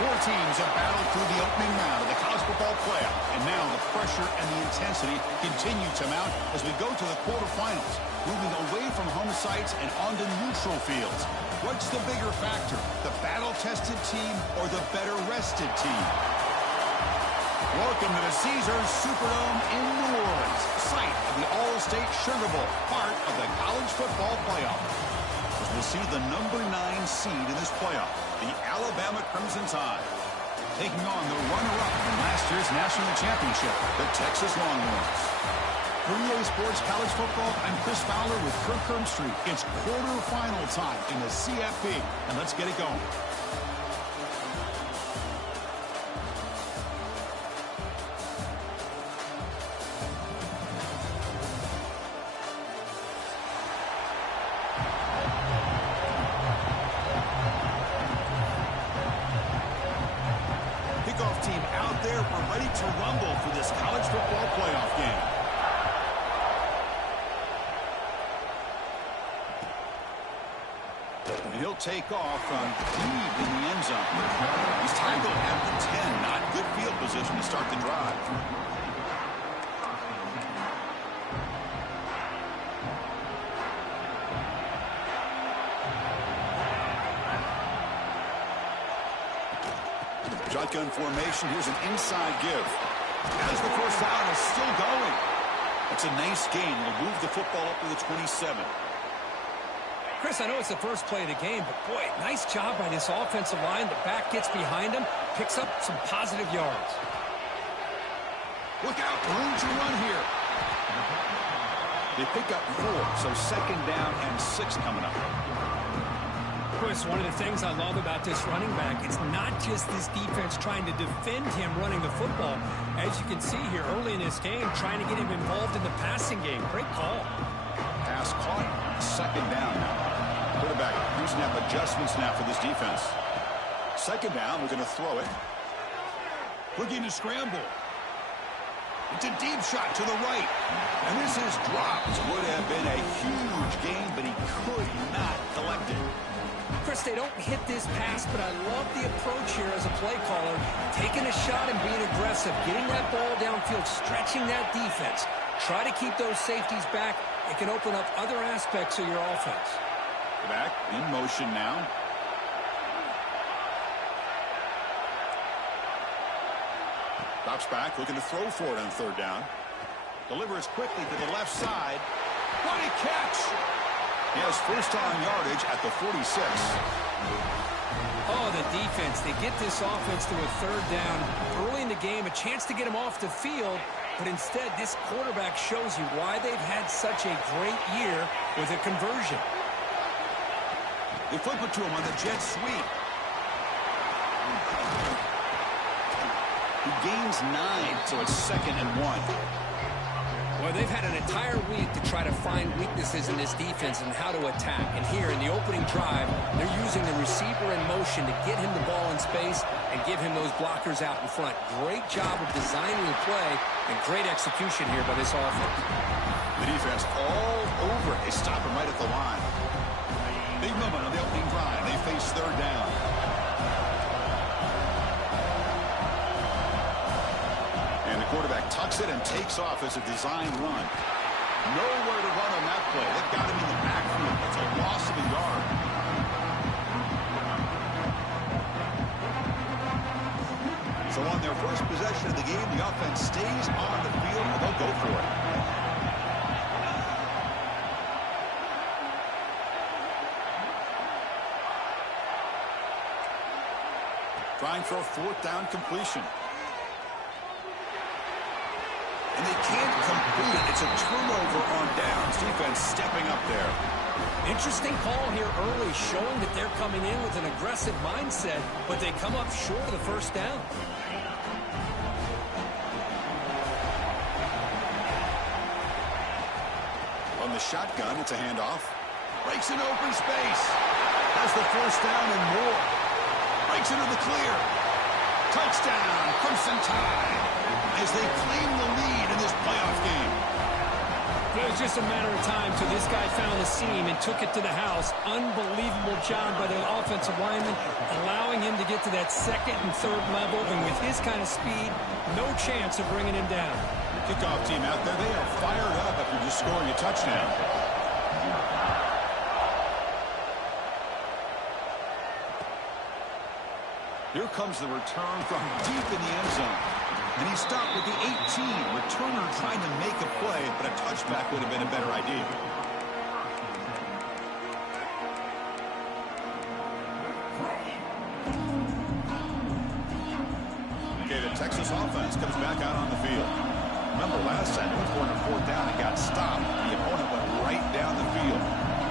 Four teams have battled through the opening round of the college football playoff, and now the pressure and the intensity continue to mount as we go to the quarterfinals, moving away from home sites and onto neutral fields. What's the bigger factor, the battle-tested team or the better-rested team? Welcome to the Caesars Superdome in New Orleans, site of the All-State Sugar Bowl, part of the college football playoff. As we'll see the number 9 seed in this playoff, the Alabama Crimson Tide, taking on the runner-up from last year's national championship, the Texas Longhorns. For EA Sports College Football, I'm Chris Fowler with Kirk Herbstreit. It's quarterfinal time in the CFP, and let's get it going. Kickoff team out there. We're ready to rumble for this college football playoff game. He'll take off from deep in the end zone. He's tackled at the 10. Not good field position to start the drive. Shotgun formation. Here's an inside give. As the first down is still going. It's a nice gain. Will move the football up to the 27. Chris, I know it's the first play of the game, but boy, nice job by this offensive line. The back gets behind him, picks up some positive yards. Look out, room to run here. They pick up 4, so second down and 6 coming up. Chris, one of the things I love about this running back, it's not just this defense trying to defend him running the football. As you can see here early in this game, trying to get him involved in the passing game. Great call. Pass caught, second down now. Quarterback using up adjustments now for this defense. Second down, we're going to throw it. Looking to scramble. It's a deep shot to the right. And this is dropped. Would have been a huge gain, but he could not collect it. Chris, they don't hit this pass, but I love the approach here as a play caller. Taking a shot and being aggressive, getting that ball downfield, stretching that defense. Try to keep those safeties back. It can open up other aspects of your offense. Back in motion now. Drops back, looking to throw for it on third down. Delivers quickly to the left side. What a catch! He has first down yardage at the 46. Oh, the defense. They get this offense to a third down early in the game, a chance to get him off the field, but instead this quarterback shows you why they've had such a great year with a conversion. They flip it to him on the jet sweep. He gains 9, so it's 2nd and 1. Well, they've had an entire week to try to find weaknesses in this defense and how to attack. And here in the opening drive, they're using the receiver in motion to get him the ball in space and give him those blockers out in front. Great job of designing the play and great execution here by this offense. The defense all over it. They stop him right at the line. Big moment on the opening drive. They face third down. And the quarterback tucks it and takes off as a design run. Nowhere to run on that play. They've got him in the backfield. It's a loss of a yard. So on their first possession of the game, the offense stays on the field and they'll go for it. Trying for a fourth down completion. And they can't complete it. It's a turnover on downs. Defense stepping up there. Interesting call here early, showing that they're coming in with an aggressive mindset, but they come up short of the first down. On the shotgun, it's a handoff. Breaks into open space. Has the first down and more. Breaks into the clear. Touchdown, Crimson Tide, as they claim the lead in this playoff game. It was just a matter of time till this guy found the seam and took it to the house. Unbelievable job by the offensive lineman, allowing him to get to that second and third level, and with his kind of speed, no chance of bringing him down. Kickoff team out there, they are fired up after just scoring a touchdown. Here comes the return from deep in the end zone. And he stopped with the 18. Returner trying to make a play, but a touchback would have been a better idea. Okay, the Texas offense comes back out on the field. Remember last time, they were going to fourth down and got stopped. The opponent went right down the field.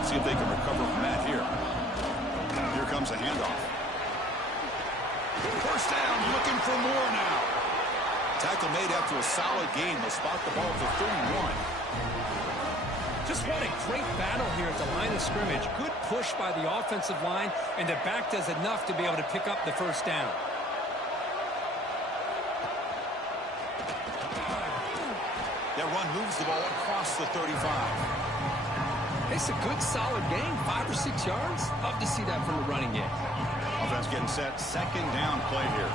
See if they can recover from that here. Here comes a handoff. First down, looking for more now. Tackle made after a solid game. They'll spot the ball for 31. Just what a great battle here at the line of scrimmage. Good push by the offensive line, and the back does enough to be able to pick up the first down. That run moves the ball across the 35. It's a good, solid game. 5 or 6 yards. Love to see that from the running game. Offense getting set. Second down play here.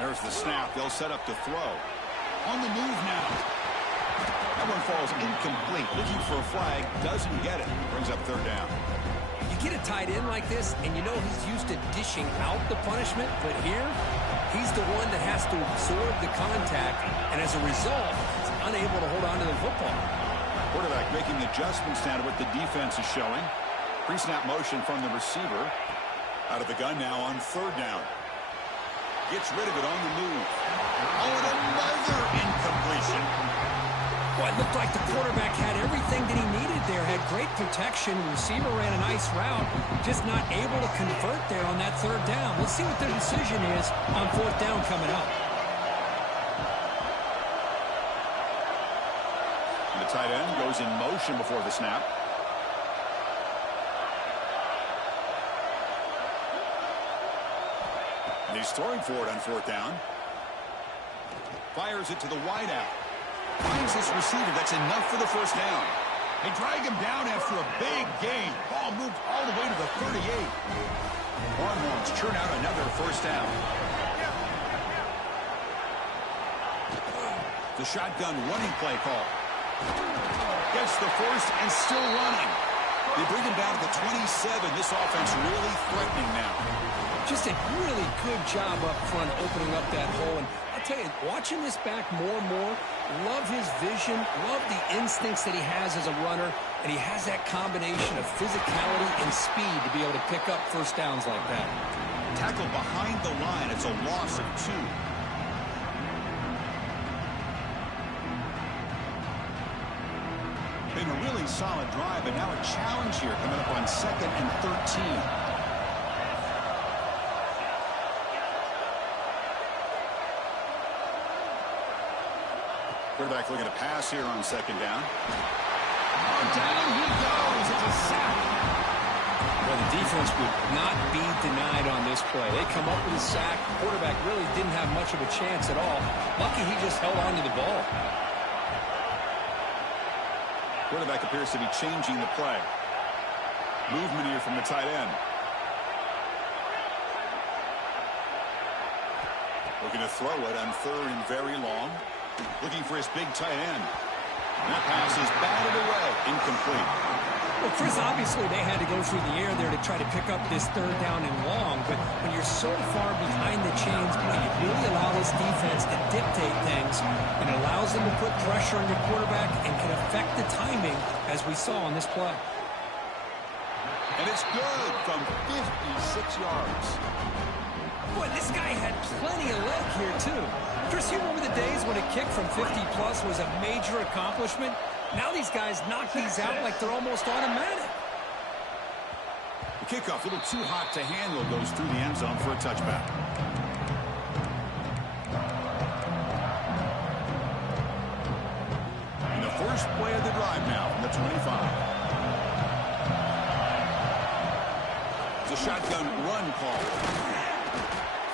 There's the snap. They'll set up to throw. On the move now. That one falls incomplete. Looking for a flag. Doesn't get it. Brings up third down. You get a tight end like this, and you know he's used to dishing out the punishment, but here, he's the one that has to absorb the contact, and as a result, he's unable to hold on to the football. Quarterback making adjustments now to what the defense is showing. Pre-snap motion from the receiver. Out of the gun now on third down. Gets rid of it on the move. Oh, and another incompletion. Boy, it looked like the quarterback had everything that he needed there. Had great protection. Receiver ran a nice route. Just not able to convert there on that third down. Let's see what their decision is on fourth down coming up. The tight end goes in motion before the snap. And he's throwing for it on fourth down. Fires it to the wideout. Finds this receiver. That's enough for the first down. They drag him down after a big gain. Ball moved all the way to the 38. Longhorns churn out another first down. The shotgun running play call. Gets the first and still running. They bring him down to the 27. This offense really threatening now. Just a really good job up front opening up that hole. And I'll tell you, watching this back more and more, love his vision, love the instincts that he has as a runner, and he has that combination of physicality and speed to be able to pick up first downs like that. Tackle behind the line. It's a loss of 2. Been a really solid drive, but now a challenge here coming up on 2nd and 13. Quarterback looking to pass here on second down. Oh, down he goes. It's a sack. Well, the defense would not be denied on this play. They come up with a sack. Quarterback really didn't have much of a chance at all. Lucky he just held on to the ball. Quarterback appears to be changing the play. Movement here from the tight end. Looking to throw it on third and very long. Looking for his big tight end. And that pass is batted away. Incomplete. Well, Chris, obviously they had to go through the air there to try to pick up this third down and long. But when you're so far behind the chains, boy, you really allow this defense to dictate things. And it allows them to put pressure on your quarterback and can affect the timing, as we saw on this play. And it's good from 56 yards. Boy, this guy had plenty of leg here, too. Chris, you remember the days when a kick from 50-plus was a major accomplishment? Now these guys knock these out like they're almost automatic. The kickoff, a little too hot to handle, goes through the end zone for a touchback. And the first play of the drive now from the 25. It's a shotgun run call.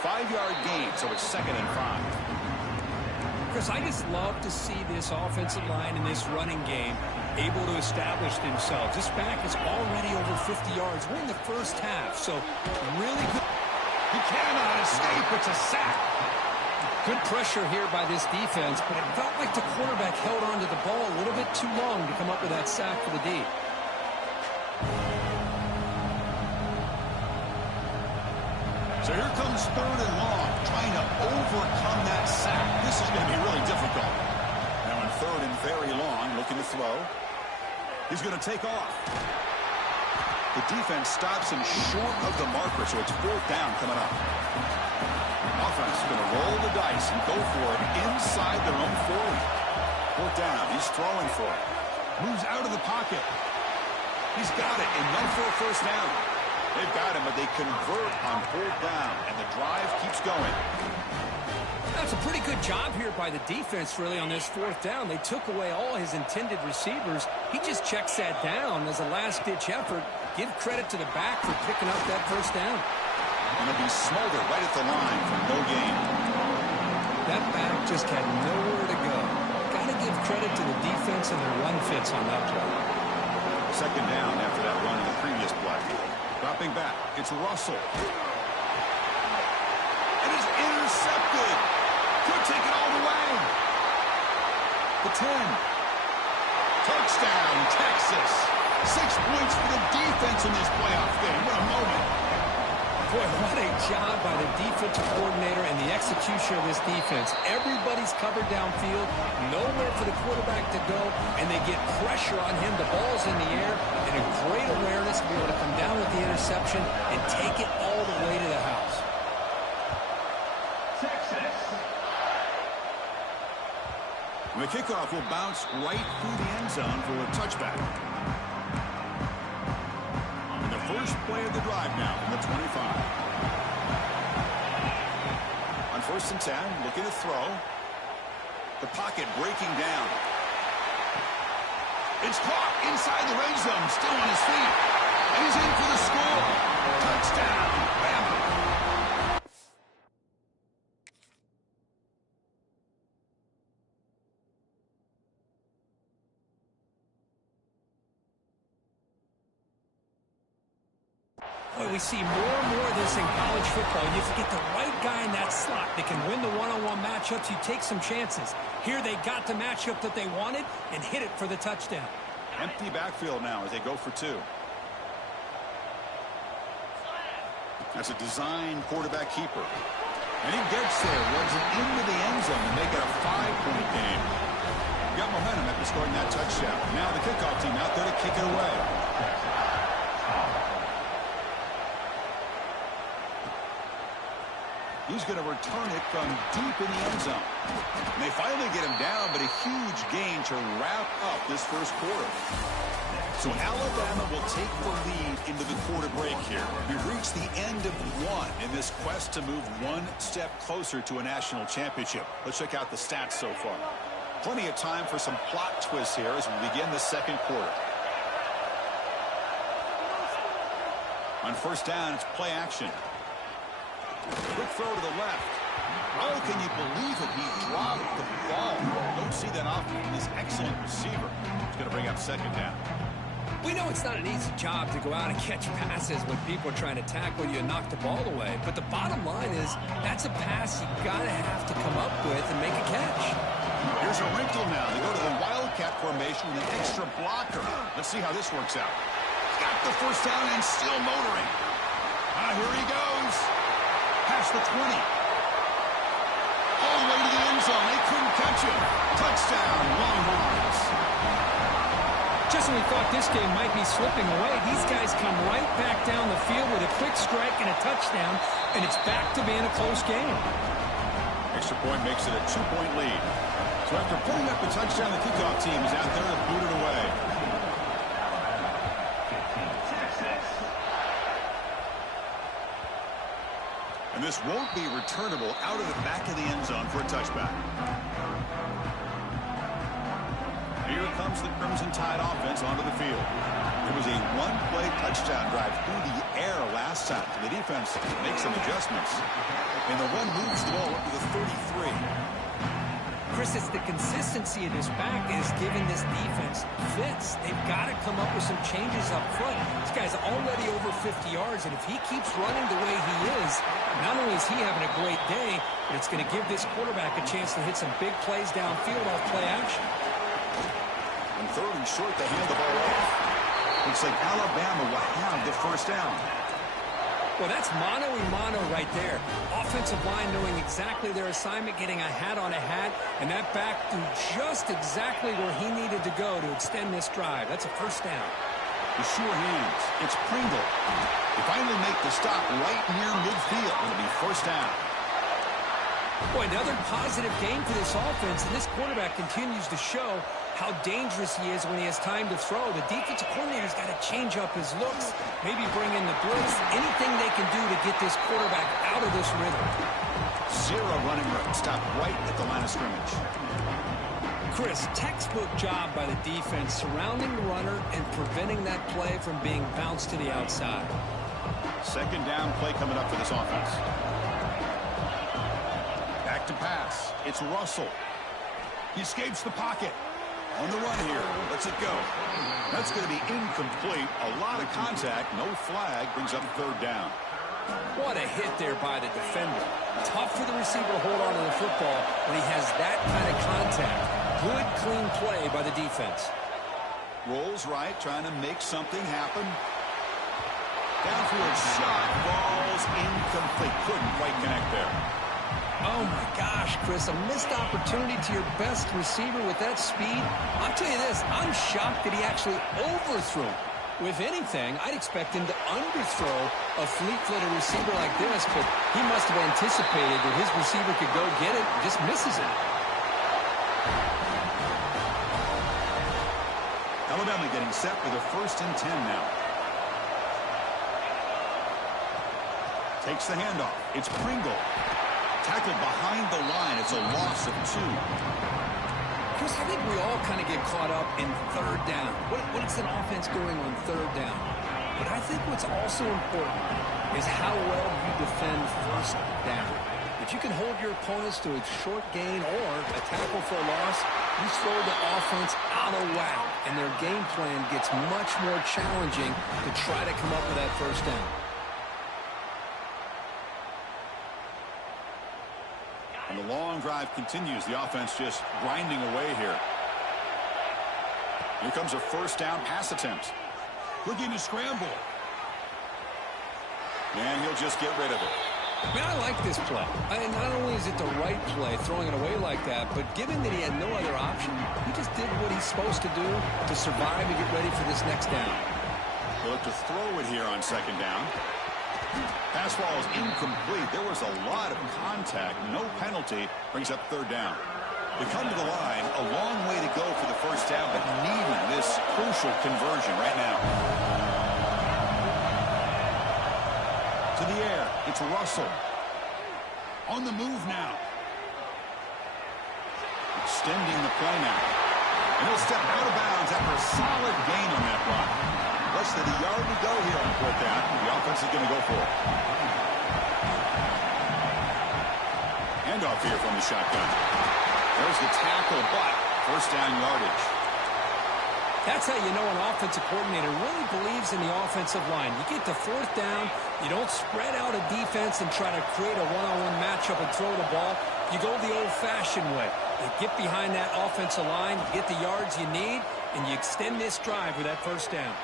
5-yard gain, so it's 2nd and 5. Chris, I just love to see this offensive line in this running game able to establish themselves. This back is already over 50 yards. We're in the first half, so really good. He cannot escape. It's a sack. Good pressure here by this defense, but it felt like the quarterback held on to the ball a little bit too long to come up with that sack for the D. So here comes 3rd and long, trying to overcome that sack. This is going to be really difficult. Now in 3rd and very long, looking to throw. He's going to take off. The defense stops him short of the marker, so it's 4th down coming up. Offense is going to roll the dice and go for it inside their own 40. 4th down. He's throwing for it. Moves out of the pocket. He's got it and run for a 1st down. They've got him, but they convert on 4th down, and the drive keeps going. That's a pretty good job here by the defense, really, on this 4th down. They took away all his intended receivers. He just checks that down as a last-ditch effort. Give credit to the back for picking up that 1st down. Going to be smoldered right at the line for no gain. That back just had nowhere to go. Got to give credit to the defense and their run fits on that play. 2nd down after that run in the previous play. Dropping back, it's Russell. It is intercepted. Could take it all the way. The 10. Touchdown, Texas. 6 points for the defense in this playoff game. What a moment. Boy, what a job by the defensive coordinator and the execution of this defense. Everybody's covered downfield, nowhere for the quarterback to go, and they get pressure on him. The ball's in the air, and a great awareness to be able to come down with the interception and take it all the way to the house. And the kickoff will bounce right through the end zone for a touchback. And the first play of the drive now from the 25. On 1st and 10, looking to throw. The pocket breaking down. It's caught inside the red zone, still on his feet. And he's in for the score. Touchdown, Bama. Boy, we see more and more of this in college football. You get the right guy in that slot that can win the one-on-one matchups. You take some chances. Here they got the matchup that they wanted and hit it for the touchdown. Empty backfield now as they go for 2. That's a design quarterback keeper. And he gets there, runs it into the end zone to make it a 5-point game. Got momentum after scoring that touchdown. Now the kickoff team out there to kick it away. He's going to return it from deep in the end zone. And they finally get him down, but a huge gain to wrap up this first quarter. So Alabama will take the lead into the quarter break here. We've reached the end of 1 in this quest to move one step closer to a national championship. Let's check out the stats so far. Plenty of time for some plot twists here as we begin the second quarter. On 1st down, it's play action. Quick throw to the left. Oh, can you believe it? He dropped the ball. Don't see that often from this excellent receiver. He's going to bring up 2nd down. We know it's not an easy job to go out and catch passes when people are trying to tackle you and knock the ball away. But the bottom line is that's a pass you got to have to come up with and make a catch. Here's a wrinkle now. They go to the Wildcat formation with an extra blocker. Let's see how this works out. He's got the 1st down and still motoring. Here he goes. Past the 20. All the way to the end zone. They couldn't catch him. Touchdown, Longhorns. Just when we thought this game might be slipping away, these guys come right back down the field with a quick strike and a touchdown, and it's back to being a close game. Extra point makes it a 2-point lead. So after putting up the touchdown, the kickoff team is out there to boot it away. And this won't be returnable out of the back of the end zone for a touchback. Here comes the Crimson Tide offense onto the field. It was a one-play touchdown drive through the air last time. The defense makes some adjustments. And the one moves the ball up to the 33. Chris, it's the consistency of this back that is giving this defense fits. They've got to come up with some changes up front. This guy's already over 50 yards, and if he keeps running the way he is, not only is he having a great day, but it's going to give this quarterback a chance to hit some big plays downfield off play action. And third and short, they hand the ball off. Looks like Alabama will have the first down. Well, that's mano-a-mano right there. Offensive line knowing exactly their assignment, getting a hat on a hat, and that back threw just exactly where he needed to go to extend this drive. That's a first down. The sure hands. It's Pringle. They finally make the stop right near midfield. It'll be first down. Boy, another positive game for this offense, and this quarterback continues to show how dangerous he is when he has time to throw. The defensive coordinator's got to change up his looks, maybe bring in the blitz, anything they can do to get this quarterback out of this rhythm. Zero running room. Stop right at the line of scrimmage. Chris, textbook job by the defense surrounding the runner and preventing that play from being bounced to the outside. Second down play coming up for this offense. Back to pass. It's Russell. He escapes the pocket. On the run here. Lets it go. That's going to be incomplete. A lot of contact. No flag. Brings up third down. What a hit there by the defender. Tough for the receiver to hold on to the football when he has that kind of contact. Good, clean play by the defense. Rolls right. Trying to make something happen. Downfield shot. Falls incomplete. Couldn't quite connect there. Oh, my gosh, Chris, a missed opportunity to your best receiver with that speed. I'll tell you this, I'm shocked that he actually overthrew. With anything, I'd expect him to underthrow a fleet-footed receiver like this, but he must have anticipated that his receiver could go get it and just misses it. Alabama getting set for the 1st and 10 now. Takes the handoff. It's Pringle. Tackled behind the line. It's a loss of 2. Chris, I think we all kind of get caught up in third down. What is an offense doing on third down? But I think what's also important is how well you defend first down. If you can hold your opponents to a short gain or a tackle for a loss, you throw the offense out of whack, and their game plan gets much more challenging to try to come up with that first down. And the long drive continues. The offense just grinding away here. Here comes a first down pass attempt. Looking to scramble. And he'll just get rid of it. Man, I like this play. Not only is it the right play, throwing it away like that, but given that he had no other option, he just did what he's supposed to do to survive and get ready for this next down. He'll look to throw it here on second down. Pass ball is incomplete. There was a lot of contact. No penalty. Brings up third down. They come to the line. A long way to go for the first down, but needing this crucial conversion right now. To the air. It's Russell. On the move now. Extending the play now. And he'll step out of bounds after a solid gain on that run. Less than a yard to go here on fourth down. The offense is going to go for it. Handoff here from the shotgun. There's the tackle, but first down yardage. That's how you know an offensive coordinator really believes in the offensive line. You get to fourth down, you don't spread out a defense and try to create a one-on-one matchup and throw the ball. You go the old-fashioned way. You get behind that offensive line, you get the yards you need, and you extend this drive with that first down.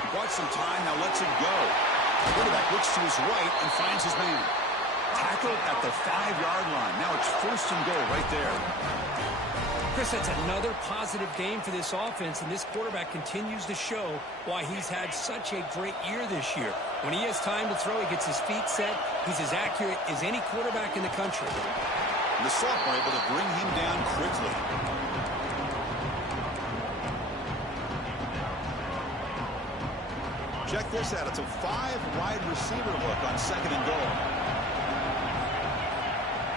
He bought some time, now lets it go. The quarterback looks to his right and finds his man. Tackled at the 5-yard line. Now it's first and goal right there. Chris, that's another positive game for this offense, and this quarterback continues to show why he's had such a great year this year. When he has time to throw, he gets his feet set. He's as accurate as any quarterback in the country. And the sophomore able to bring him down quickly. Check this out. It's a 5-wide receiver look on second and goal.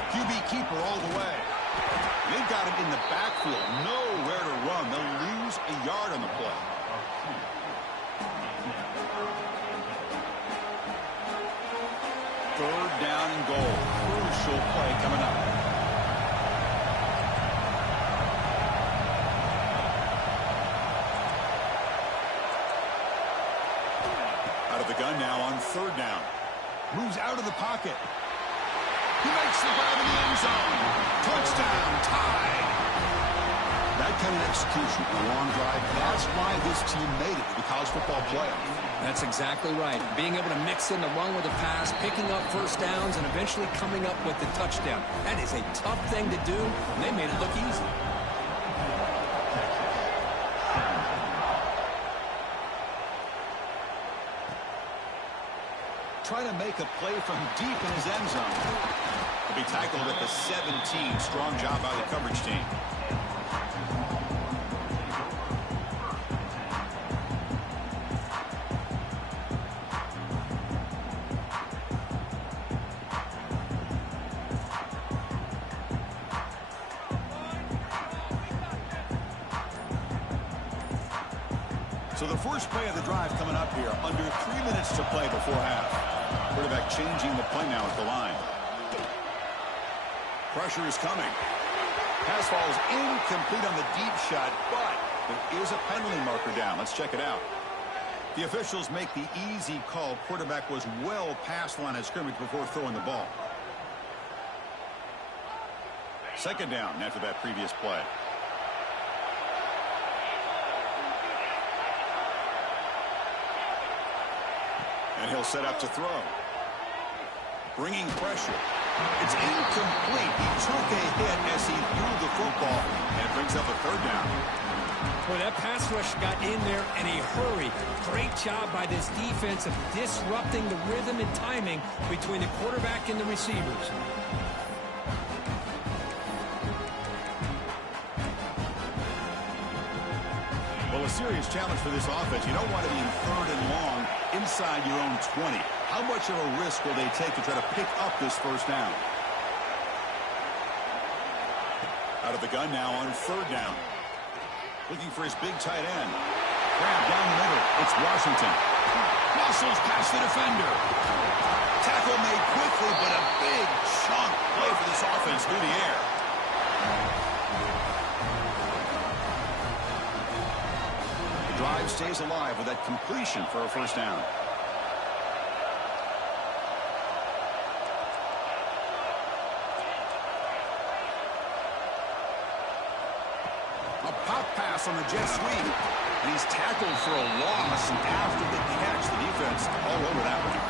QB keeper all the way. They've got him in the backfield. Nowhere to run. They'll lose a yard on the play. Third down and goal. Crucial play coming up. gun now on 3rd down. Moves out of the pocket. He makes the grab in the end zone. Touchdown, tied. That kind of execution, a long drive, that's why this team made it to the college football playoff. That's exactly right. Being able to mix in the run with the pass, picking up first downs, and eventually coming up with the touchdown. That is a tough thing to do, and they made it look easy. Trying to make a play from deep in his end zone. He'll be tackled at the 17. Strong job by the coverage team. So the first play of the drive coming up here. Under 3 minutes to play before half. Quarterback changing the play now at the line. Pressure is coming. Pass falls incomplete on the deep shot, but there is a penalty marker down. Let's check it out. The officials make the easy call. Quarterback was well past the line of scrimmage before throwing the ball. 2nd down after that previous play. And he'll set up to throw. Bringing pressure. It's incomplete. He took a hit as he threw the football, and it brings up a 3rd down. Boy, that pass rush got in there in a hurry. Great job by this defense of disrupting the rhythm and timing between the quarterback and the receivers. Well, a serious challenge for this offense. You don't want to be in 3rd and long inside your own 20. How much of a risk will they take to try to pick up this first down? Out of the gun now on 3rd down. Looking for his big tight end. Grab down the middle. It's Washington. Muscles past the defender. Tackle made quickly, but a big chunk play for this offense through the air. The drive stays alive with that completion for a first down. A pop pass on the jet sweep. And he's tackled for a loss after the catch. The defense all over that one.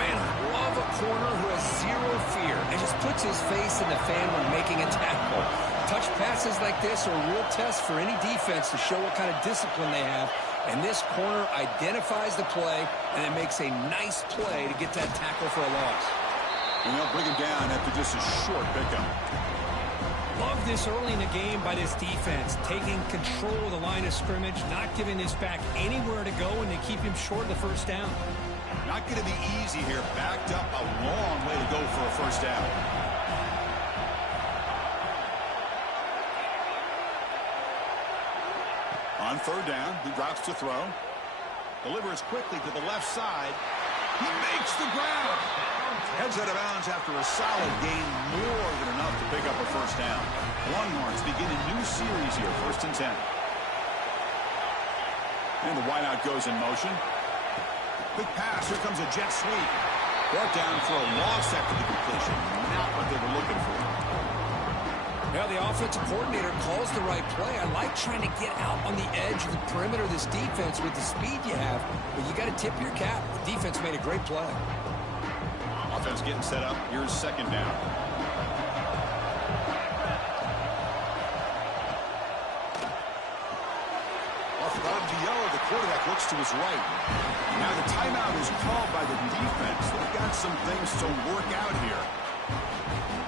Man, I love a corner who has zero fear and just puts his face in the fan when making a tackle. Touch passes like this are a real test for any defense to show what kind of discipline they have. And this corner identifies the play and it makes a nice play to get that tackle for a loss. And they'll bring him down after just a short pickup. Love this early in the game by this defense, taking control of the line of scrimmage, not giving this back anywhere to go, and they keep him short of the first down. Not going to be easy here. Backed up a long way to go for a first down. On 3rd down, he drops to throw. Delivers quickly to the left side. He makes the grab. Heads out of bounds after a solid gain, more than enough to pick up a first down. Longhorns begin a new series here, 1st and 10. And the wideout goes in motion. Quick pass, here comes a jet sweep. Brought down for a loss after the completion. Not what they were looking for. Well, the offensive coordinator calls the right play. I like trying to get out on the edge of the perimeter of this defense with the speed you have, but you got to tip your cap. The defense made a great play. Offense getting set up. Here's 2nd down. Off the bottom to yellow, the quarterback looks to his right. Now the timeout is called by the defense. They've got some things to work out here.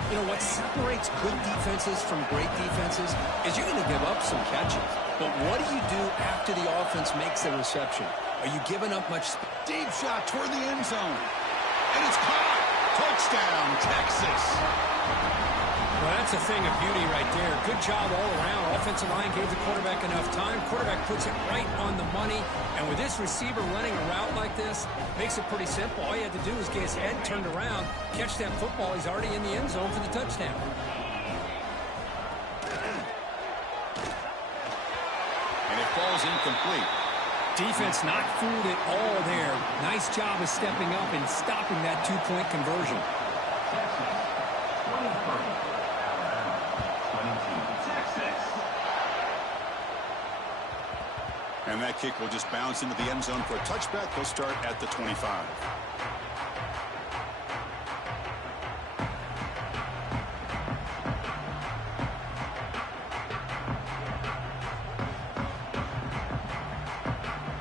You know, what separates good defenses from great defenses is you're going to give up some catches. But what do you do after the offense makes a reception? Are you giving up much? Deep shot toward the end zone. And it's caught. Touchdown, Texas. Well, that's a thing of beauty right there. Good job all around. Offensive line gave the quarterback enough time. Quarterback puts it right on the money. And with this receiver running a route like this, makes it pretty simple. All you had to do is get his head turned around, catch that football. He's already in the end zone for the touchdown. And it falls incomplete. Defense not fooled at all there. Nice job of stepping up and stopping that two-point conversion. And that kick will just bounce into the end zone for a touchback. He'll start at the 25.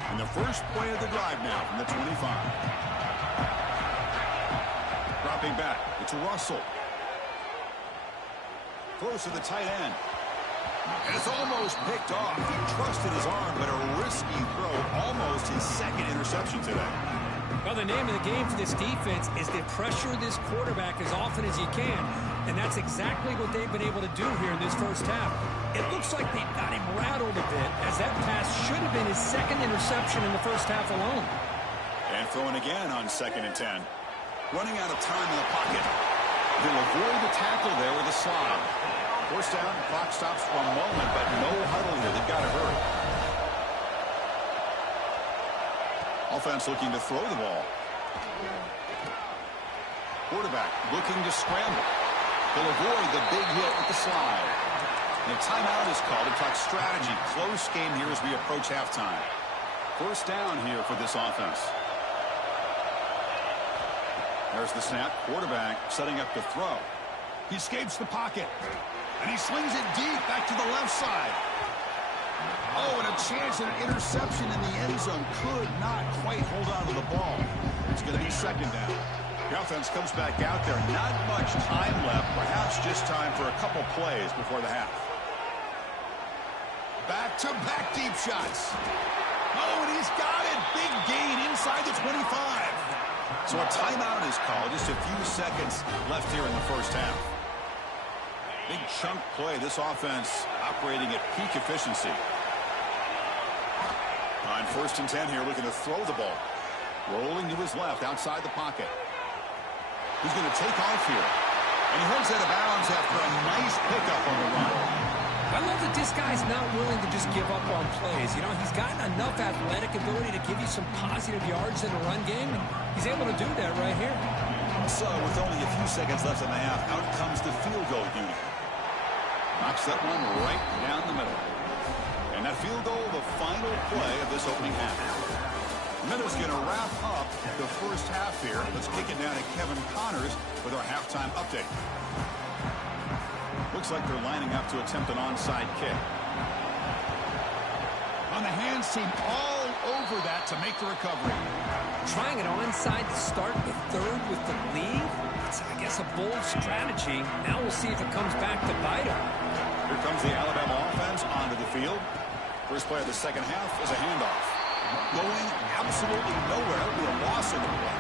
And the first play of the drive now from the 25. Dropping back. It's Russell. Close to the tight end. And it's almost picked off. He trusted his arm, but a risky throw. Almost his second interception today. Well, the name of the game for this defense is to pressure this quarterback as often as you can. And that's exactly what they've been able to do here in this first half. It looks like they've got him rattled a bit, as that pass should have been his second interception in the first half alone. And throwing again on 2nd and 10. Running out of time in the pocket. He'll avoid the tackle there with a slide. First down, clock stops for a moment, but no huddle here. They've got to hurry. Offense looking to throw the ball. Quarterback looking to scramble. He'll avoid the big hit with the slide. And a timeout is called to talk strategy. Close game here as we approach halftime. First down here for this offense. There's the snap. Quarterback setting up to throw. He escapes the pocket. And he slings it deep back to the left side. Oh, and a chance at an interception in the end zone. Could not quite hold on to the ball. It's going to be second down. The offense comes back out there. Not much time left. Perhaps just time for a couple plays before the half. Back-to-back deep shots. Oh, and he's got it. Big gain inside the 25. So a timeout is called. Just a few seconds left here in the first half. Big chunk play. This offense operating at peak efficiency. On 1st and 10 here, looking to throw the ball. Rolling to his left, outside the pocket. He's going to take off here. And he runs out of bounds after a nice pickup on the run. I love that this guy's not willing to just give up on plays. You know, he's got enough athletic ability to give you some positive yards in the run game. And he's able to do that right here. So, with only a few seconds left in the half, out comes the field goal unit. Knocks that one right down the middle. And that field goal, the final play of this opening half. Minutes going to wrap up the first half here. Let's kick it down to Kevin Connors with our halftime update. Looks like they're lining up to attempt an onside kick. On the hands team all over that to make the recovery. Trying an onside to start the third with the lead. It's, I guess, a bold strategy. Now we'll see if it comes back to bite him. Here comes the Alabama offense onto the field. First play of the second half is a handoff. Going absolutely nowhere with a loss of the play.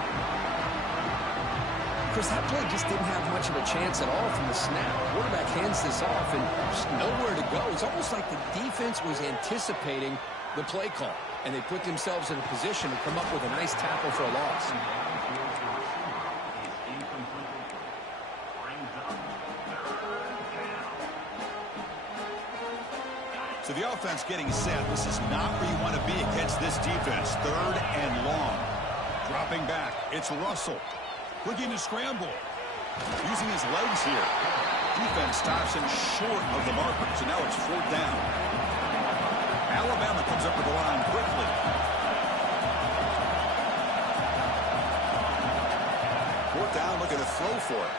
Chris, that play just didn't have much of a chance at all from the snap. Quarterback hands this off and just nowhere to go. It's almost like the defense was anticipating the play call, and they put themselves in a position to come up with a nice tackle for a loss. So the offense getting set. This is not where you want to be against this defense. 3rd and long. Dropping back. It's Russell. Looking to scramble. Using his legs here. Defense stops him short of the marker. So now it's 4th down. Alabama comes up with the line quickly. Fourth down, looking to throw for it.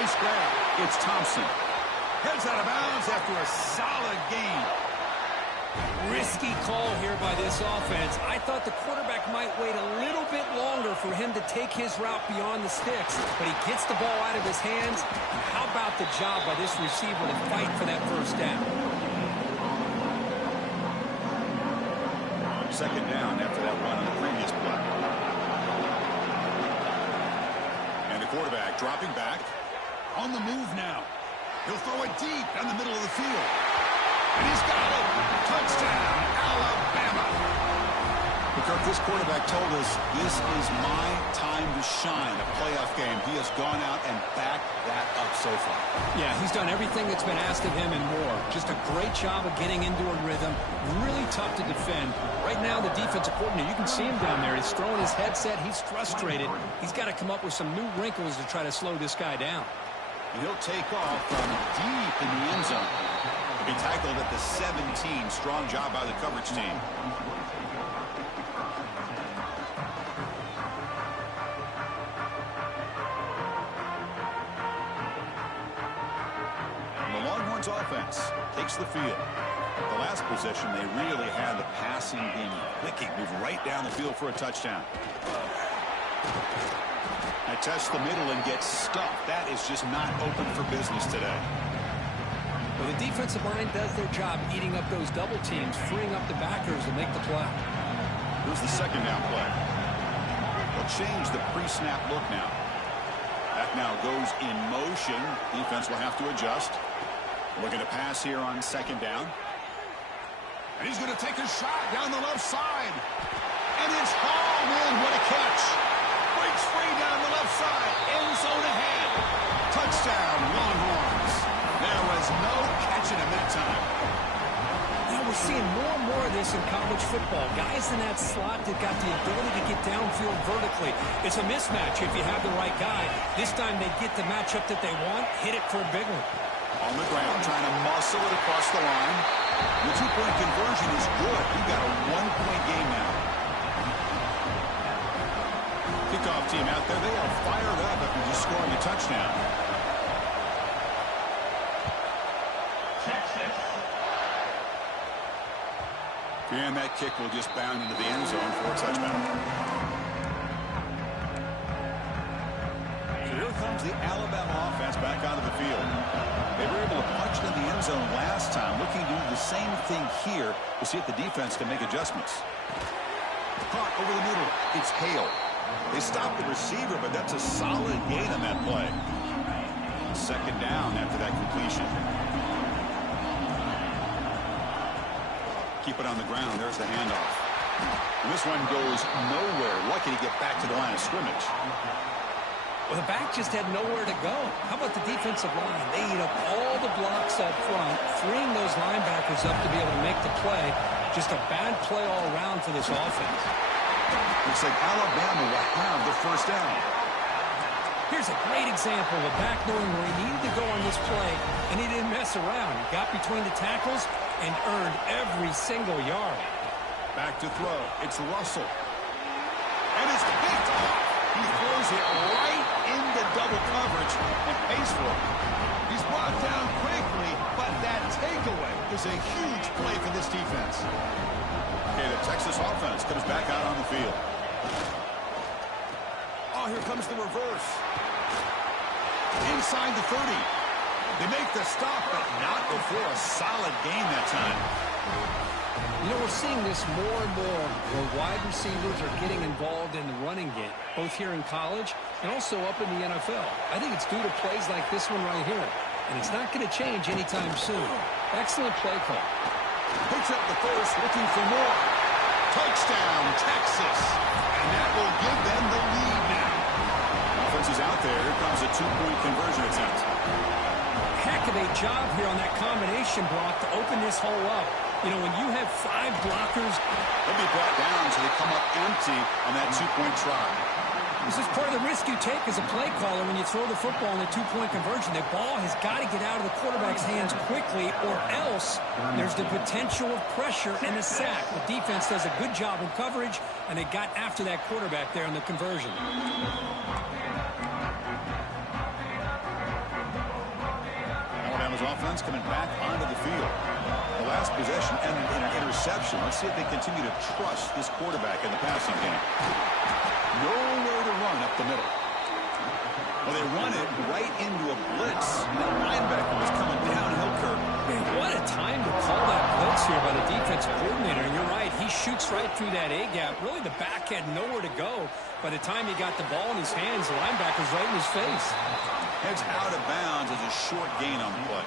Nice grab. It's Thompson. Heads out of bounds after a solid gain. Risky call here by this offense. I thought the quarterback might wait a little bit longer for him to take his route beyond the sticks, but he gets the ball out of his hands. And how about the job by this receiver to fight for that first down? Second down after that run on the previous play. And the quarterback dropping back. On the move now. He'll throw it deep down the middle of the field. And he's got it. Touchdown, Alabama. Kirk, this quarterback told us this is my time to shine, a playoff game. He has gone out and backed that up so far. Yeah, he's done everything that's been asked of him and more. Just a great job of getting into a rhythm. Really tough to defend. Right now, the defensive coordinator, you can see him down there. He's throwing his headset. He's frustrated. He's got to come up with some new wrinkles to try to slow this guy down. And he'll take off from deep in the end zone. He'll be tackled at the 17. Strong job by the coverage team. Offense takes the field. The last possession, they really had the passing game clicking. Move right down the field for a touchdown. I test the middle and get stuffed. That is just not open for business today. Well, the defensive line does their job eating up those double teams, freeing up the backers to make the play. Here's the second down play. They'll change the pre-snap look now. That now goes in motion. Defense will have to adjust. Looking to pass here on second down. And he's going to take a shot down the left side. And it's hauled in. What a catch. Breaks free down the left side. End zone ahead. Touchdown, Longhorns. There was no catching him that time. You know, we're seeing more and more of this in college football. Guys in that slot that got the ability to get downfield vertically. It's a mismatch if you have the right guy. This time they get the matchup that they want, hit it for a big one. On the ground, trying to muscle it across the line. The two-point conversion is good. You've got a one-point game now. Kickoff team out there. They are fired up after just scoring a touchdown. And that kick will just bound into the end zone for a touchdown. So here comes the Alabama offense back onto the field. They were able to punch it in the end zone last time. Looking to do the same thing here to see if the defense can make adjustments. Caught over the middle. It's Hale. They stopped the receiver, but that's a solid gain on that play. Second down after that completion. Keep it on the ground. There's the handoff. And this one goes nowhere. Lucky to get back to the line of scrimmage. Well, the back just had nowhere to go. How about the defensive line? They eat up all the blocks up front, freeing those linebackers up to be able to make the play. Just a bad play all around for this offense. Looks like Alabama will have the first down. Here's a great example of a back knowing where he needed to go on this play, and he didn't mess around. He got between the tackles and earned every single yard. Back to throw. It's Russell. And it's picked off. He throws it right into double coverage and pays for it. He's brought down quickly, but that takeaway is a huge play for this defense. Okay, the Texas offense comes back out on the field. Oh, here comes the reverse. Inside the 30. They make the stop, but not before a solid gain that time. You know, we're seeing this more and more where wide receivers are getting involved in the running game, both here in college and also up in the NFL. I think it's due to plays like this one right here, and it's not going to change anytime soon. Excellent play call. Picks up the first, looking for more. Touchdown, Texas. And that will give them the lead now. Offense is out there. Here comes a two-point conversion attempt. Heck of a job here on that combination block to open this hole up. You know, when you have 5 blockers, they'll be brought down so they come up empty on that two-point try. This is part of the risk you take as a play caller when you throw the football in a two-point conversion. The ball has got to get out of the quarterback's hands quickly, or else there's the potential of pressure and a sack. The defense does a good job in coverage, and they got after that quarterback there in the conversion. Alabama's offense coming back onto the field. The last possession ended in an interception. Let's see if they continue to trust this quarterback in the passing game. Nowhere to run up the middle. Well, they run it right into a blitz. That linebacker was coming downhill, Kirk. Man, what a time to call that blitz here by the defensive coordinator. And you're right, he shoots right through that A-gap. Really, the back had nowhere to go. By the time he got the ball in his hands, the linebacker's right in his face. Heads out of bounds as a short gain on the play.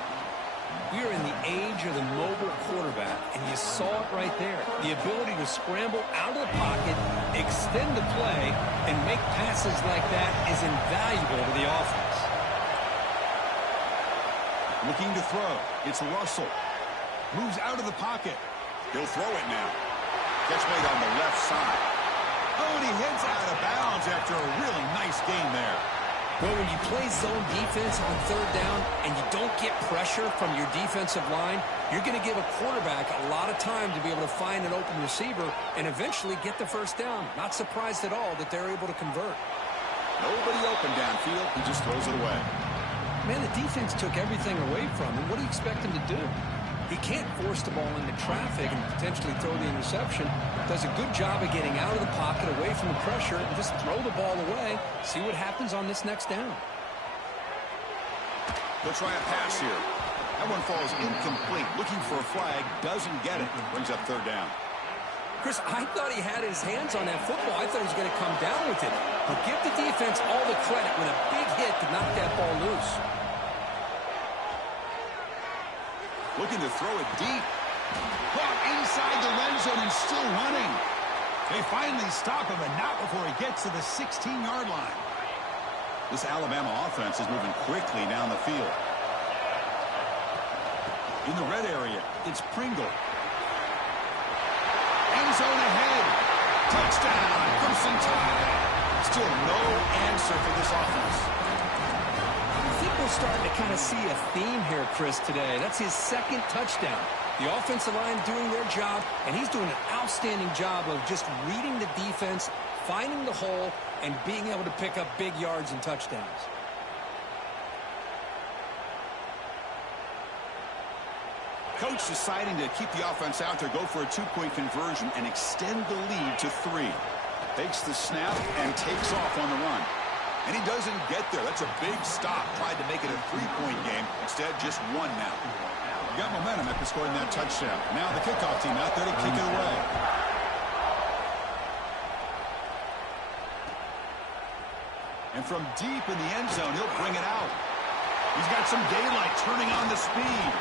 You We are in the age of the mobile quarterback, and you saw it right there. The ability to scramble out of the pocket, extend the play, and make passes like that is invaluable to the offense. Looking to throw. It's Russell. Moves out of the pocket. He'll throw it now. Catch made on the left side. Oh, and he heads out of bounds after a really nice gain there. Well, when you play zone defense on third down and you don't get pressure from your defensive line, you're going to give a quarterback a lot of time to be able to find an open receiver and eventually get the first down. Not surprised at all that they're able to convert. Nobody open downfield. He just throws it away. Man, the defense took everything away from him. What do you expect him to do? He can't force the ball into traffic and potentially throw the interception. Does a good job of getting out of the pocket, away from the pressure, and just throw the ball away. See what happens on this next down. They'll try a pass here. That one falls incomplete. Looking for a flag. Doesn't get it. Brings up third down. Chris, I thought he had his hands on that football. I thought he was going to come down with it. But give the defense all the credit with a big hit to knock that ball loose. Looking to throw it deep. Caught inside the red zone and still running. They finally stop him, but not before he gets to the 16-yard line. This Alabama offense is moving quickly down the field. In the red area, it's Pringle. End zone ahead. Touchdown, Crimson Tide. Still no answer for this offense. I think we're starting to kind of see a theme here, Chris, today. That's his second touchdown. The offensive line doing their job, and he's doing an outstanding job of just reading the defense, finding the hole, and being able to pick up big yards and touchdowns. Coach deciding to keep the offense out there, go for a two-point conversion, and extend the lead to 3. Takes the snap and takes off on the run. And he doesn't get there. That's a big stop. Tried to make it a 3-point game. Instead, just 1 now. You got momentum after scoring that touchdown. Now the kickoff team out there to kick it away. And from deep in the end zone, he'll bring it out. He's got some daylight turning on the speed.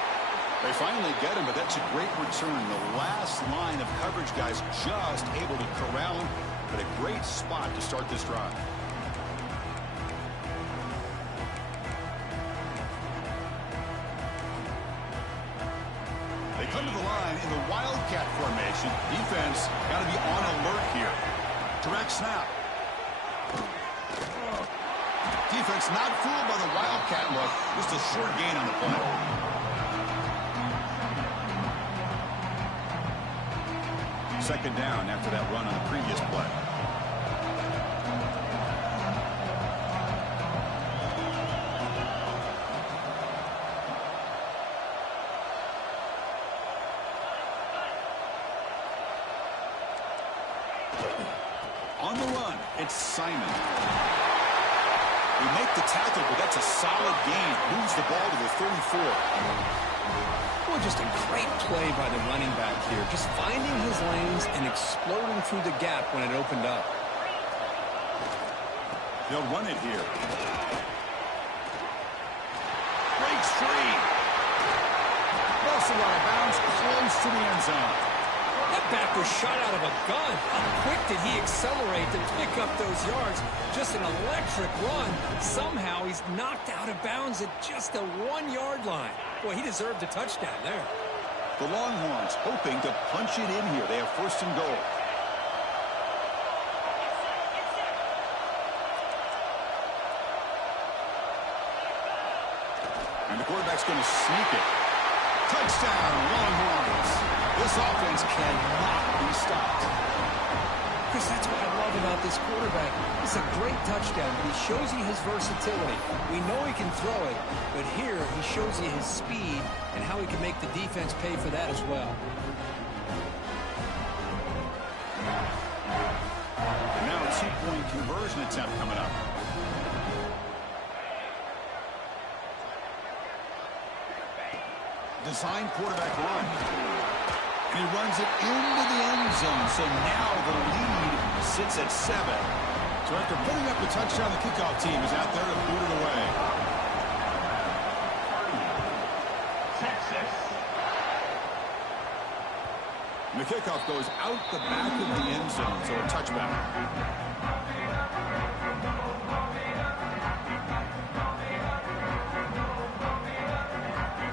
They finally get him, but that's a great return. The last line of coverage guys just able to corral him, but a great spot to start this drive. They come to the line in the Wildcat formation. Defense got to be on alert here. Direct snap. Defense not fooled by the Wildcat look. Just a short gain on the play. Second down after that run on the previous play. On the run, it's Simon. They make the tackle, but that's a solid gain. Moves the ball to the 34. Well, just a great play by the running back here. Just finding his lanes and exploding through the gap when it opened up. They'll run it here. Breaks free. Russell out of bounds, close to the end zone. That back was shot out of a gun. How quick did he accelerate to pick up those yards? Just an electric run. Somehow he's knocked out of bounds at just a 1-yard line. Boy, he deserved a touchdown there. The Longhorns hoping to punch it in here. They have first and goal. And the quarterback's going to sneak it. Touchdown, Longhorns. This offense cannot be stopped. Chris, that's what I love about this quarterback. It's a great touchdown, but he shows you his versatility. We know he can throw it, but here he shows you his speed and how he can make the defense pay for that as well. And now a two-point conversion attempt coming up. Design quarterback run. And he runs it into the end zone. So now the lead sits at 7. So after putting up the touchdown, the kickoff team is out there to boot it away. And the kickoff goes out the back of the end zone, so a touchback.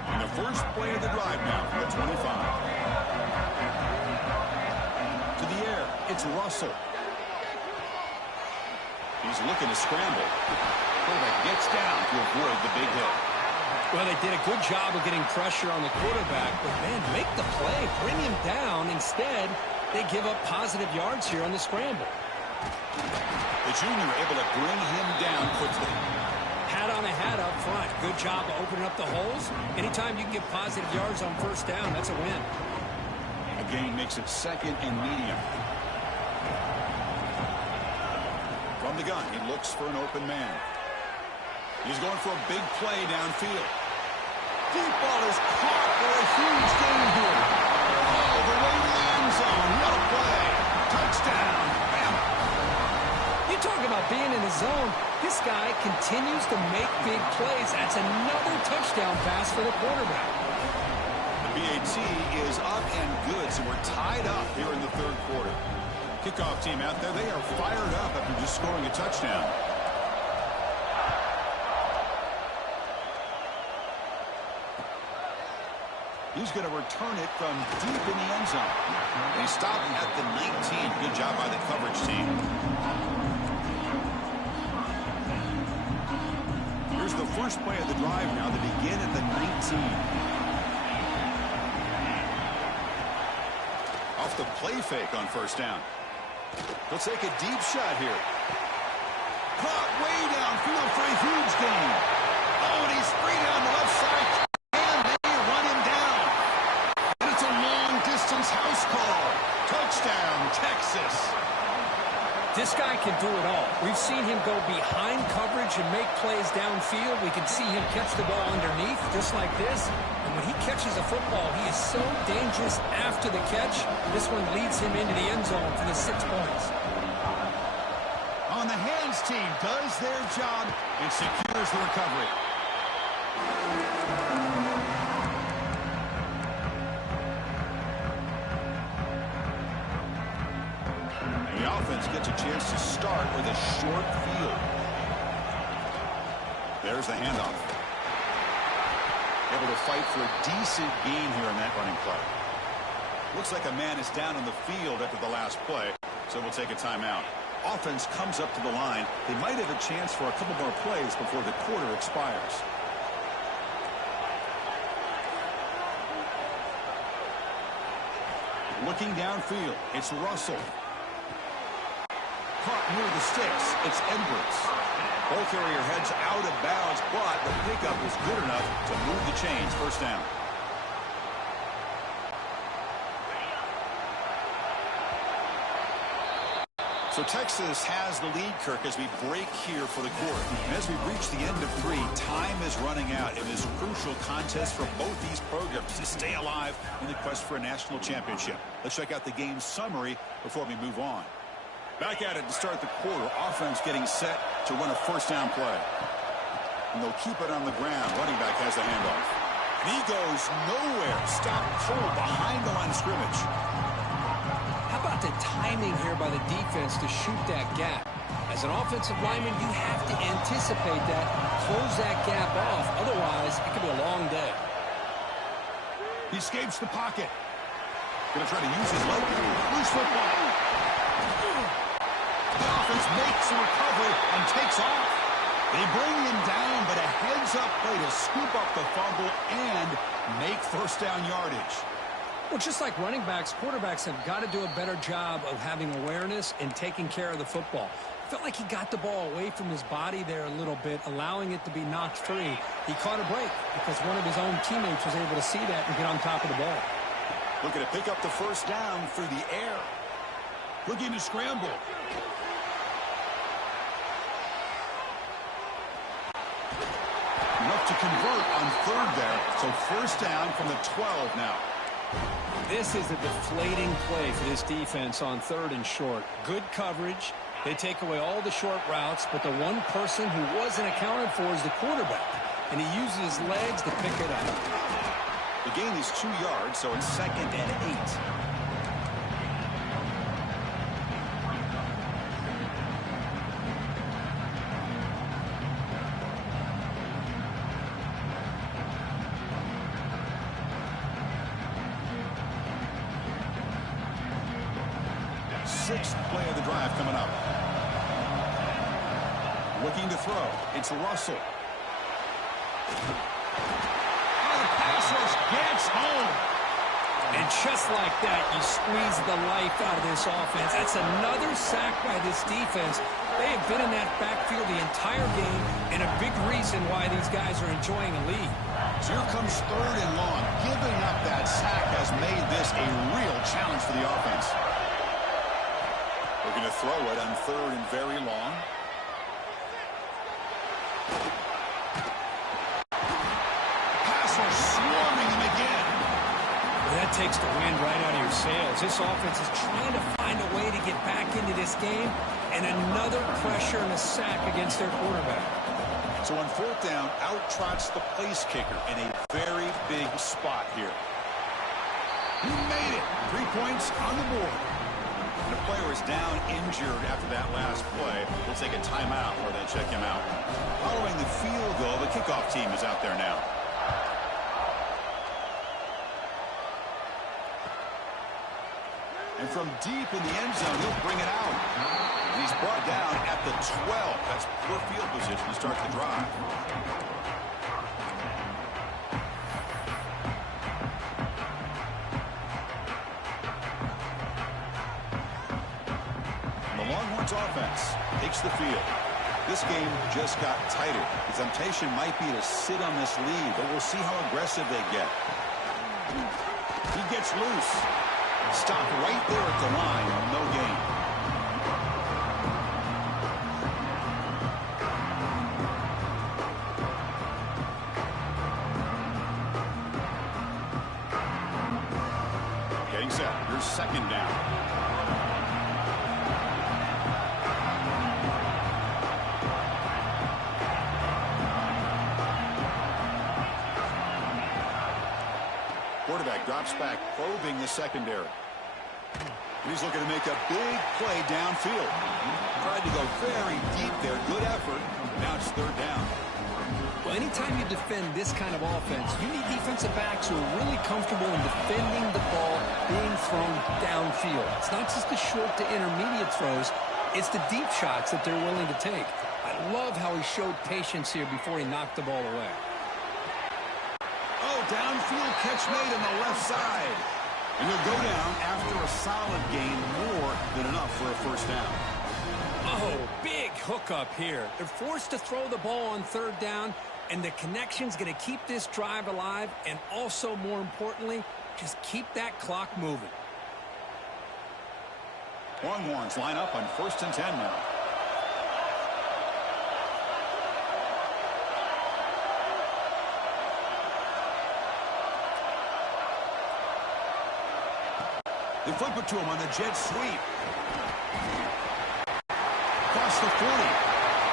And the first play of the drive now from the 25. To the air, it's Russell. He's looking to scramble. Quarterback gets down to avoid the big hit. Well, they did a good job of getting pressure on the quarterback, but, man, make the play. Bring him down. Instead, they give up positive yards here on the scramble. The junior able to bring him down quickly. Hat on a hat up front. Good job of opening up the holes. Anytime you can get positive yards on first down, that's a win. A gain makes it second and medium. From the gun, he looks for an open man. He's going for a big play downfield. Deep ball is caught for a huge gain here. All the way to the end zone. What a play. Touchdown. Bama. You talk about being in the zone. This guy continues to make big plays. That's another touchdown pass for the quarterback. The BAT is up and good, so we're tied up here in the third quarter. Kickoff team out there, they are fired up after just scoring a touchdown. He's going to return it from deep in the end zone. They stop at the 19. Good job by the coverage team. Here's the first play of the drive now. They begin at the 19. Off the play fake on first down. He'll take a deep shot here. Caught way downfield for a huge gain. Oh, and he's free down the left side. And they run him down. And it's a long-distance house call. Touchdown, Texas. This guy can do it all. We've seen him go behind coverage and make plays downfield. We can see him catch the ball underneath, just like this. And when he catches a football, he is so dangerous after the catch. This one leads him into the end zone for the 6 points. On the hands team does their job and secures the recovery. The offense gets a chance to start with a short field. There's the handoff. Able to fight for a decent gain here in that running play. Looks like a man is down on the field after the last play, so we'll take a timeout. Offense comes up to the line. They might have a chance for a couple more plays before the quarter expires. Looking downfield, it's Russell. Caught near the sticks, it's Edwards. Ball carrier heads out of bounds, but the pickup is good enough to move the chains. First down. So Texas has the lead, Kirk, as we break here for the quarter. And as we reach the end of 3, time is running out. It is a crucial contest for both these programs to stay alive in the quest for a national championship. Let's check out the game summary before we move on. Back at it to start the quarter. Offense getting set to run a first down play. And they'll keep it on the ground. Running back has the handoff. And he goes nowhere. Stop cold behind the line of scrimmage. How about the timing here by the defense to shoot that gap? As an offensive lineman, you have to anticipate that, close that gap off. Otherwise, it could be a long day. He escapes the pocket. Going to try to use his leg. Loose football. The offense makes a recovery and takes off. They bring him down, but a heads-up play to scoop up the fumble and make first down yardage. Well, just like running backs, quarterbacks have got to do a better job of having awareness and taking care of the football. Felt like he got the ball away from his body there a little bit, allowing it to be knocked free. He caught a break because one of his own teammates was able to see that and get on top of the ball. Looking to pick up the first down through the air. Looking to scramble. Enough to convert on third there. So first down from the 12 now. This is a deflating play for this defense on third and short. Good coverage. They take away all the short routes, but the one person who wasn't accounted for is the quarterback. And he uses his legs to pick it up. The gain is 2 yards, so it's second and 8. sixth play of the drive coming up. Looking to throw. It's Russell. Oh, the pass rush gets home. And just like that, you squeeze the life out of this offense. That's another sack by this defense. They have been in that backfield the entire game, and a big reason why these guys are enjoying a lead. So here comes third and long. Giving up that sack has made this a real challenge for the offense. We're going to throw it on third and very long. Passer swarming him again. That takes the wind right out of your sails. This offense is trying to find a way to get back into this game, and another pressure and a sack against their quarterback. So on fourth down, out trots the place kicker in a very big spot here. He made it. 3 points on the board. And the player is down injured after that last play. We'll take a timeout or then check him out. Following the field goal, the kickoff team is out there now. And from deep in the end zone, he'll bring it out. And he's brought down at the 12. That's poor field position to start the drive. And the Longhorns offense takes the field. This game just got tighter. The temptation might be to sit on this lead, but we'll see how aggressive they get. He gets loose. Stop right there at the line. No gain. Getting set. Here's second down. Quarterback drops back, probing the secondary. He's looking to make a big play downfield. Tried to go very deep there. Good effort. Now it's third down. Well, anytime you defend this kind of offense, you need defensive backs who are really comfortable in defending the ball being thrown downfield. It's not just the short to intermediate throws. It's the deep shots that they're willing to take. I love how he showed patience here before he knocked the ball away. Oh, downfield catch made on the left side. And he'll go down after a solid gain, more than enough for a first down. Oh, big hookup here. They're forced to throw the ball on third down, and the connection's going to keep this drive alive, and also, more importantly, just keep that clock moving. Longhorns line up on 1st and 10 now. They flip it to him on the jet sweep. Across the 40.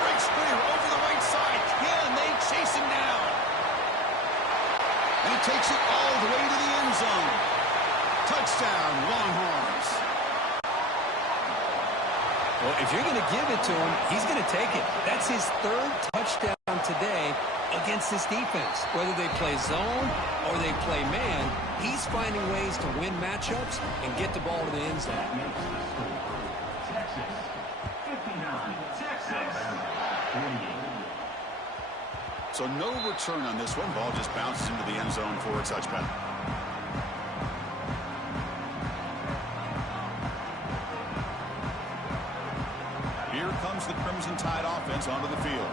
Breaks clear over the right side. Can they chase him down? And he takes it all the way to the end zone. Touchdown, Longhorns. Well, if you're going to give it to him, he's going to take it. That's his third touchdown today against this defense. Whether they play zone or they play man, he's finding ways to win matchups and get the ball to the end zone. So no return on this one. Ball just bounces into the end zone for a touchback. Here comes the Crimson Tide offense onto the field.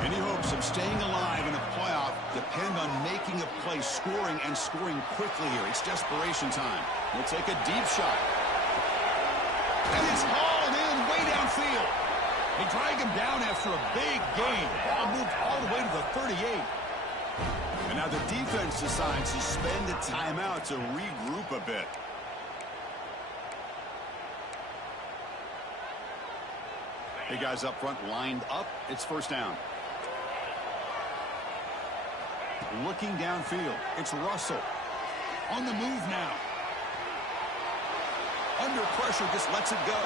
Any hopes of staying alive in a playoff depend on making a play, scoring, and scoring quickly here. It's desperation time. We'll take a deep shot. And it's hauled in way downfield. They drag him down after a big gain. Ball moved all the way to the 38. And now the defense decides to spend a timeout to regroup a bit. Hey, guys up front lined up. It's first down. Looking downfield. It's Russell. On the move now. Under pressure, just lets it go.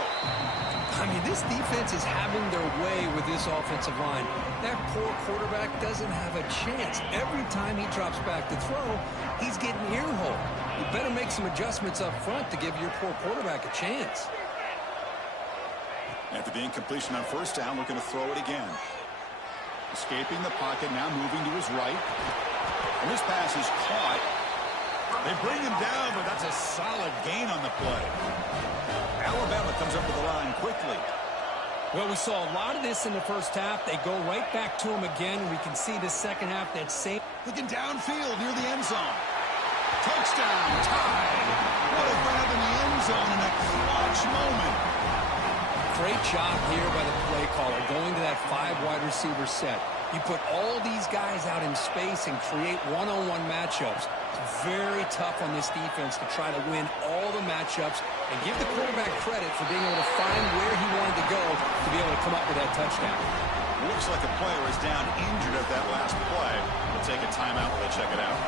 I mean, this defense is having their way with this offensive line. That poor quarterback doesn't have a chance. Every time he drops back to throw, he's getting earholed. You better make some adjustments up front to give your poor quarterback a chance. After the incompletion on first down, looking to throw it again. Escaping the pocket, now moving to his right. And this pass is caught. They bring him down, but that's a solid gain on the play. Alabama comes up with the line quickly. Well, we saw a lot of this in the first half. They go right back to him again. We can see the second half that same. Looking downfield near the end zone. Touchdown, tied. What a grab in the end zone in a clutch moment. Great job here by the play caller going to that 5 wide receiver set. You put all these guys out in space and create one-on-one matchups. It's very tough on this defense to try to win all the matchups and give the quarterback credit for being able to find where he wanted to go to be able to come up with that touchdown. Looks like a player is down injured at that last play. We'll take a timeout while they check it out.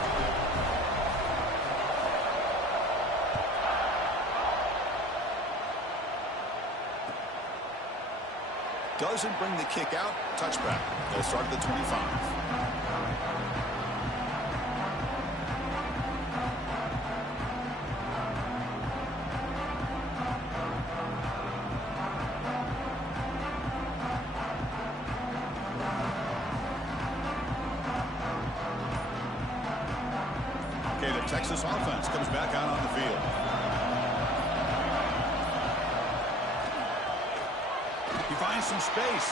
Doesn't bring the kick out. Touchback. They'll start at the 25. Okay, the Texas offense comes back out on the field. He finds some space.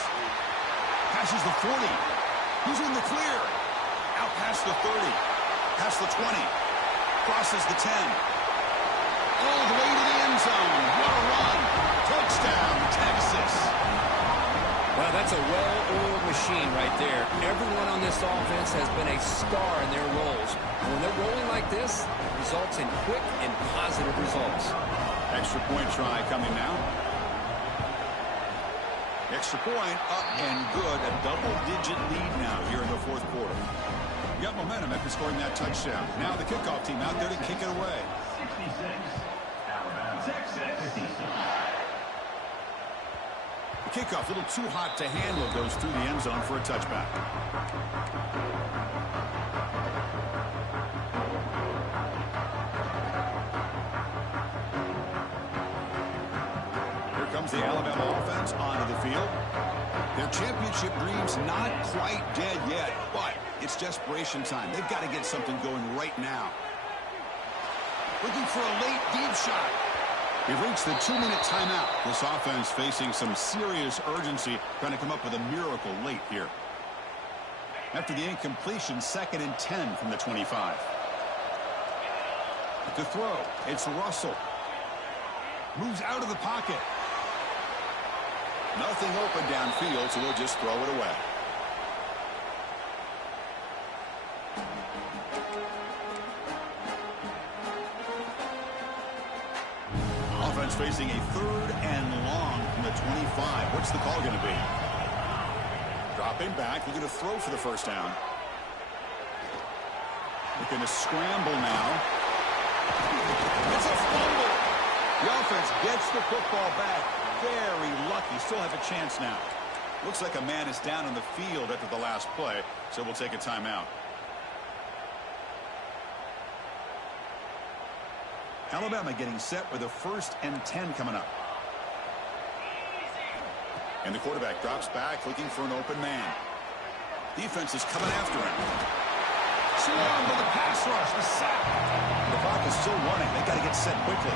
Passes the 40. He's in the clear. Out past the 30. Past the 20. Crosses the 10. All the way to the end zone. What a run. Touchdown, Texas. Well, that's a well-oiled machine right there. Everyone on this offense has been a star in their roles. And when they're rolling like this, it results in quick and positive results. Extra point try coming now. Extra point up and good. A double-digit lead now here in the fourth quarter. You got momentum after scoring that touchdown. Now the kickoff team out there to kick it away. 66. Alabama, Texas. The kickoff a little too hot to handle. Goes through the end zone for a touchback. The Alabama offense onto the field. Their championship dreams not quite dead yet, but it's desperation time. They've got to get something going right now. Looking for a late deep shot. We've reached the 2-minute timeout. This offense facing some serious urgency, trying to come up with a miracle late here. After the incompletion, 2nd and 10 from the 25. To throw, it's Russell. Moves out of the pocket. Nothing open downfield, so they'll just throw it away. Offense facing a 3rd and long from the 25. What's the call going to be? Dropping back, looking to throw for the first down. Looking to scramble now. It's a fumble. The offense gets the football back. Very lucky. Still have a chance now. Looks like a man is down on the field after the last play, so we'll take a timeout. Alabama getting set with a 1st and 10 coming up. And the quarterback drops back looking for an open man. Defense is coming after him. Swarmed by the pass rush, the sack. The clock is still running. They got to get set quickly.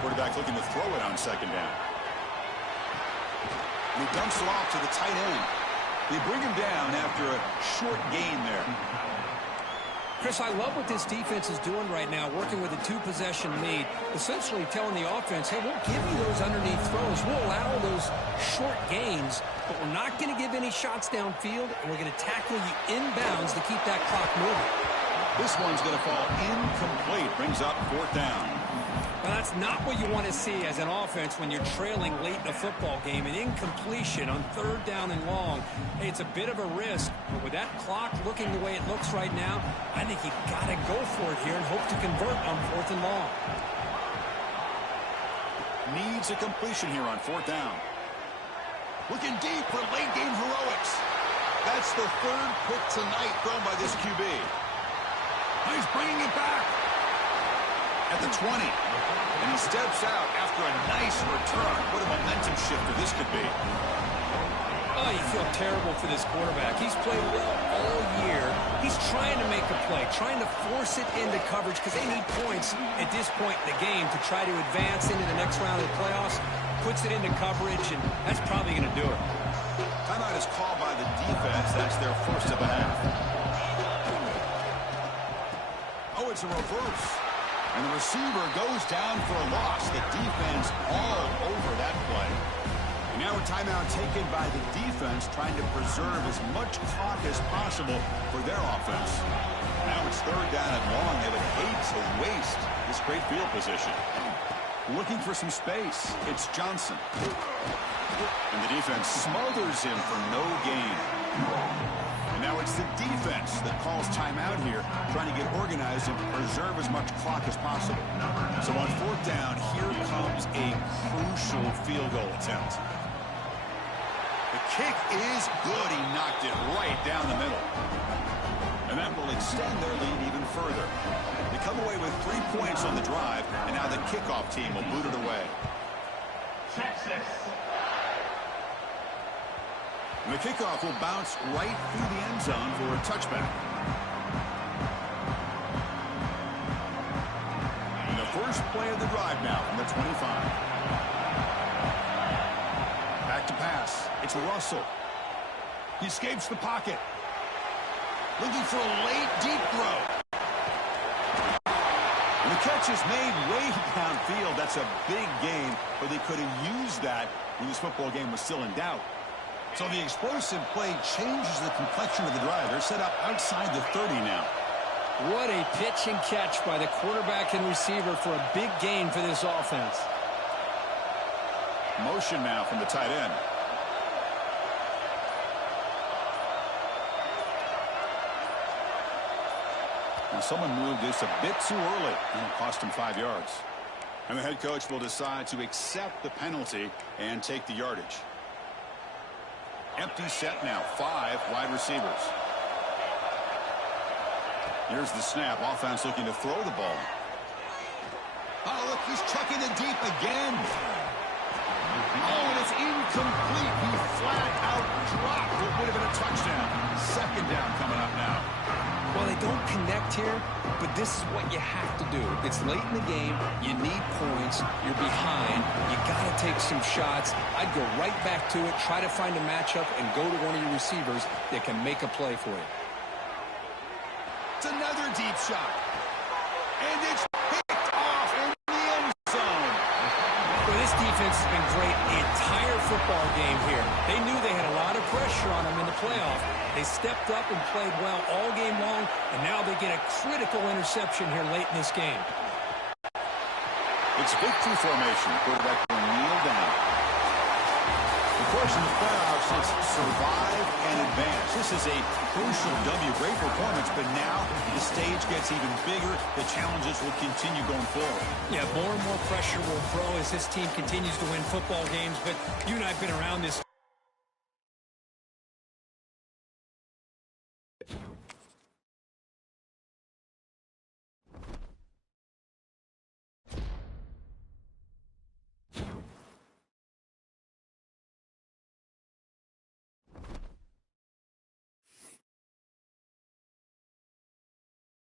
Quarterback looking to throw it on 2nd down. And he dumps it off to the tight end. They bring him down after a short gain there. Chris, I love what this defense is doing right now, working with a 2-possession lead, essentially telling the offense, hey, we'll give you those underneath throws. We'll allow those short gains, but we're not going to give any shots downfield, and we're going to tackle you inbounds to keep that clock moving. This one's going to fall incomplete. Brings up 4th down. Well, that's not what you want to see as an offense when you're trailing late in a football game. An incompletion on 3rd down and long. Hey, it's a bit of a risk, but with that clock looking the way it looks right now, I think you've got to go for it here and hope to convert on 4th and long. Needs a completion here on 4th down. Looking deep for late game heroics. That's the 3rd pick tonight thrown by this QB. He's bringing it back. at the 20. And he steps out after a nice return. What a momentum shifter this could be. Oh, you feel terrible for this quarterback. He's played well all year. He's trying to make a play, trying to force it into coverage because they need points at this point in the game to try to advance into the next round of the playoffs. Puts it into coverage, and that's probably going to do it. Timeout is called by the defense. That's their first of the half. Oh, it's a reverse. And the receiver goes down for a loss. The defense all over that play. And now a timeout taken by the defense, trying to preserve as much clock as possible for their offense. Now it's third down and long. They would hate to waste this great field position. Looking for some space. It's Johnson. And the defense smothers him for no gain. And now it's the defense that calls timeout here, trying to get organized and preserve as much clock as possible. So on fourth down, here comes a crucial field goal attempt. The kick is good. He knocked it right down the middle. And that will extend their lead even further. They come away with 3 points on the drive, and now the kickoff team will boot it away. Texas. And the kickoff will bounce right through the end zone for a touchback. And the first play of the drive now from the 25. Back to pass. It's Russell. He escapes the pocket. Looking for a late, deep throw. And the catch is made way downfield. That's a big gain, but they could have used that when this football game was still in doubt. So the explosive play changes the complexion of the drive. They're set up outside the 30 now. What a pitch and catch by the quarterback and receiver for a big gain for this offense. Motion now from the tight end. Now someone moved this a bit too early, and it cost him 5 yards. And the head coach will decide to accept the penalty and take the yardage. Empty set now, 5 wide receivers. Here's the snap. Offense looking to throw the ball. Oh, look, he's chucking it deep again. Oh, and it's incomplete. He flat out dropped. It would have been a touchdown. Second down coming up now. Well, they don't connect here, but this is what you have to do. It's late in the game. You need points. You're behind. You got to take some shots. I'd go right back to it, try to find a matchup, and go to one of your receivers that can make a play for you. It's another deep shot. And it's picked off in the end zone. Well, this defense has been great the entire football game here. They knew they had a lot of pressure on them in the playoff. They stepped up and played well all game long, and now they get a critical interception here late in this game. It's victory formation. Quarterback will kneel down. Of course, in the playoffs, it's survive and advance. This is a crucial W. Great performance, but now the stage gets even bigger. The challenges will continue going forward. Yeah, more and more pressure will grow as this team continues to win football games, but you and I have been around this